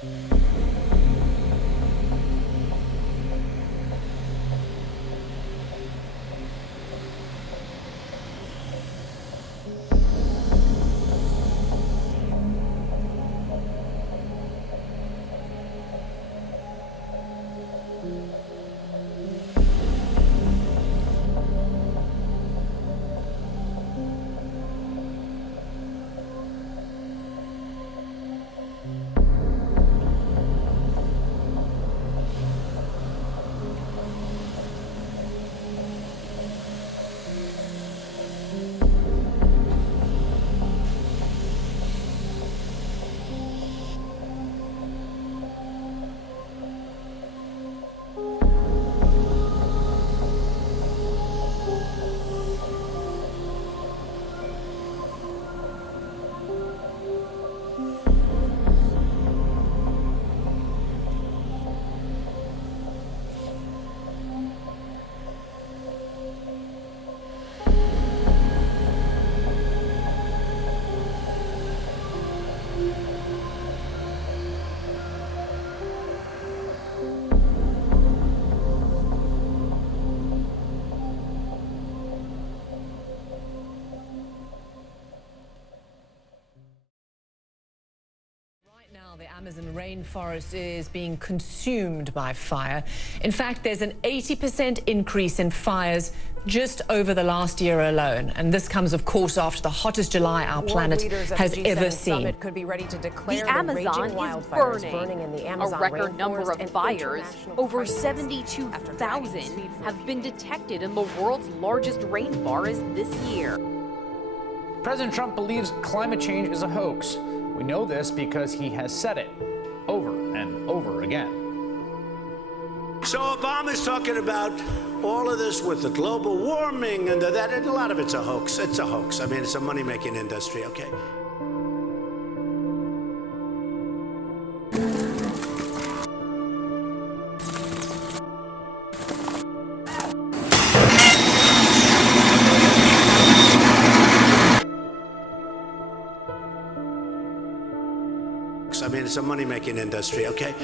Now, the Amazon rainforest is being consumed by fire. In fact, there's an 80% increase in fires just over the last year alone. And this comes, of course, after the hottest July our planet has ever seen. Could be ready to declare the Amazon is burning. in the Amazon a record rainforest, number of fires, over crisis 72,000, have been detected in the world's largest rainforest this year. President Trump believes climate change is a hoax. We know this because he has said it over and over again. So Obama's talking about all of this with the global warming and that, and a lot of it's a hoax. It's a hoax. I mean, it's a money-making industry, okay? I mean, it's a money-making industry, okay?